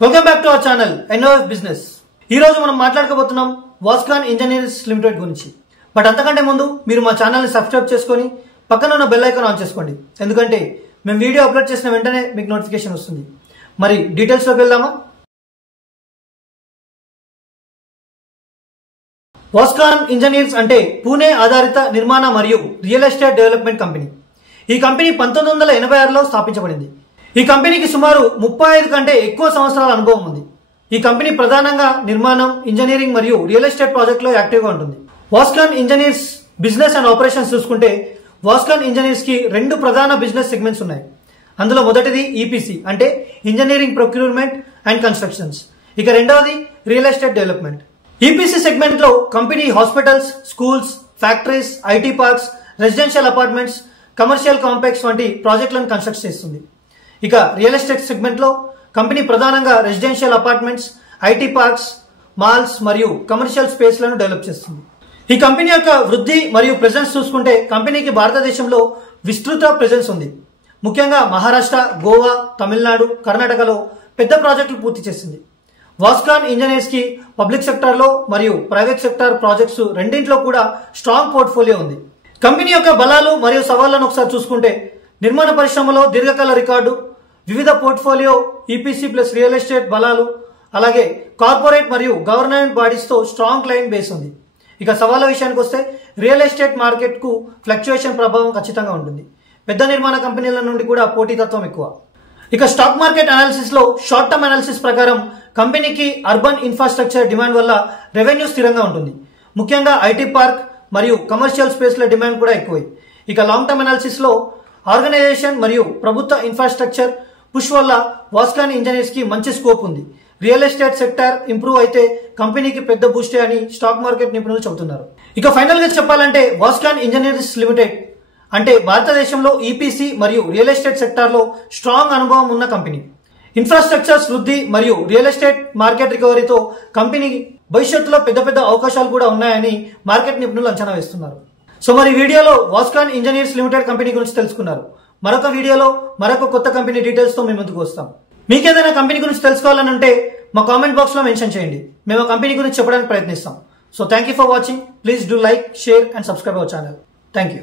Welcome back to our channel ఎన్ఓఎఫ్ business. ఈ రోజు మనం మాట్లాడుకోబోతున్నాం వాస్కాన్ ఇంజనీర్స్ లిమిటెడ్ గురించి. బట్ అంతకంటే ముందు మీరు మా ఛానల్ ని సబ్స్క్రైబ్ చేసుకొని పక్కన ఉన్న బెల్ ఐకాన్ ఆన్ చేసుకోండి, ఎందుకంటే మేము వీడియో అప్లోడ్ చేసిన వెంటనే మీకు నోటిఫికేషన్ వస్తుంది. మరి డీటెయిల్స్ లోకి వెళ్దామా? వాస్కాన్ ఇంజనీర్స్ అంటే పూణే ఆధారిత నిర్మాణ మరియు రియల్ ఎస్టేట్ డెవలప్మెంట్ కంపెనీ. ఈ కంపెనీ 1986లో స్థాపించబడింది. ఈ కంపెనీకి సుమారు 35 కంటే ఎక్కువ సంవత్సరాల అనుభవం ఉంది. ఈ కంపెనీ ప్రధానంగా నిర్మాణం, ఇంజనీరింగ్ మరియు రియల్ ఎస్టేట్ ప్రాజెక్టులో యాక్టివ్గా ఉంటుంది. Vascon engineers business and operations చూసుకుంటే వాస్కాన్ ఇంజనీర్స్ కి 2 ప్రధాన బిజినెస్ సెగ్మెంట్స్ ఉన్నాయి. అందులో మొదటిది ఈపీసీ అంటే ఇంజనీరింగ్ ప్రొక్యూర్మెంట్ అండ్ కన్స్ట్రక్షన్స్, ఇక రెండవది real estate development. EPC segment లో company hospitals, schools, factories, IT parks, residential apartments, commercial complex వంటి ప్రాజెక్టులను కన్స్ట్రక్ట్ చేస్తుంది. ఇక రియల్ ఎస్టేట్ సెగ్మెంట్ లో కంపెనీ ప్రధానంగా residential apartments, IT parks, malls మరియు కమర్షియల్ స్పేస్ లను డెవలప్ చేస్తుంది. ఈ కంపెనీ యొక్క వృద్ధి మరియు ప్రెజెన్స్ చూసుకుంటే కంపెనీకి భారతదేశంలో విస్తృత ప్రెజెన్స్ ఉంది. ముఖ్యంగా మహారాష్ట్ర, గోవా, తమిళనాడు, కర్ణాటకలో పెద్ద ప్రాజెక్టులు పూర్తి చేసింది. వాస్కాన్ ఇంజనీర్స్ కి పబ్లిక్ సెక్టార్ లో మరియు ప్రైవేట్ సెక్టార్ ప్రాజెక్ట్స్ రెండింటిలో కూడా స్ట్రాంగ్ పోర్ట్ఫోలియో ఉంది. కంపెనీ యొక్క బలాలు మరియు సవాళ్లను ఒకసారి చూసుకుంటే నిర్మాణ పరిశ్రమలో దీర్ఘకాల రికార్డు, వివిధ portfolio, EPC plus real estate బలాలు, అలాగే కార్పొరేట్ మరియు గవర్నమెంట్ బాడీస్ తో స్ట్రాంగ్ క్లయింట్ బేస్ ఉంది. ఇక సవాళ్ల విషయానికి వస్తే రియల్ ఎస్టేట్ మార్కెట్ కు ఫ్లక్చుయేషన్ ప్రభావం ఖచ్చితంగా ఉంటుంది. పెద్ద నిర్మాణ కంపెనీల నుండి కూడా పోటీతత్వం ఎక్కువ. ఇక స్టాక్ మార్కెట్ అనాలిసిస్ లో షార్ట్ టర్మ్ అనాలిసిస్ ప్రకారం కంపెనీకి అర్బన్ ఇన్ఫ్రాస్ట్రక్చర్ డిమాండ్ వల్ల రెవెన్యూ స్థిరంగా ఉంటుంది. ముఖ్యంగా ఐటీ పార్క్ మరియు కమర్షియల్ స్పేస్ ల డిమాండ్ కూడా ఎక్కువై. ఇక లాంగ్ టర్మ్ అనాలిసిస్ లో ఆర్గనైజేషన్ మరియు ప్రభుత్వ ఇన్ఫ్రాస్ట్రక్చర్ పుష్ వల్ల వాస్కాన్ ఇంజనీర్స్ కి మంచి స్కోప్ ఉంది. రియల్ ఎస్టేట్ సెక్టార్ ఇంప్రూవ్ అయితే కంపెనీకి పెద్ద బూస్టే అని స్టాక్ మార్కెట్ నిపుణులు చెబుతున్నారు. ఇక ఫైనల్ గా చెప్పాలంటే వాస్కాన్ ఇంజనీర్స్ లిమిటెడ్ అంటే భారతదేశంలో ఈపీసీ మరియు రియల్ ఎస్టేట్ సెక్టార్ లో స్ట్రాంగ్ అనుభవం ఉన్న కంపెనీ. ఇన్ఫ్రాస్ట్రక్చర్స్ వృద్ధి మరియు రియల్ ఎస్టేట్ మార్కెట్ రికవరీతో కంపెనీ భవిష్యత్తులో పెద్ద అవకాశాలు కూడా ఉన్నాయని మార్కెట్ నిపుణులు అంచనా వేస్తున్నారు. సో మరి వీడియోలో వాస్కాన్ ఇంజనీర్స్ లిమిటెడ్ కంపెనీ గురించి తెలుసుకున్నారు. మరొక వీడియోలో మరొక కొత్త కంపెనీ డీటెయిల్స్ తో మీ ముందుకు వస్తాం. మీకేదైనా కంపెనీ గురించి తెలుసుకోవాలని ఉంటే మా కామెంట్ బాక్స్ లో మెన్షన్ చేయండి, మేము ఆ కంపెనీ గురించి చెప్పడానికి ప్రయత్నిస్తాం. So thank you for watching. Please do like, share and subscribe our channel. Thank you.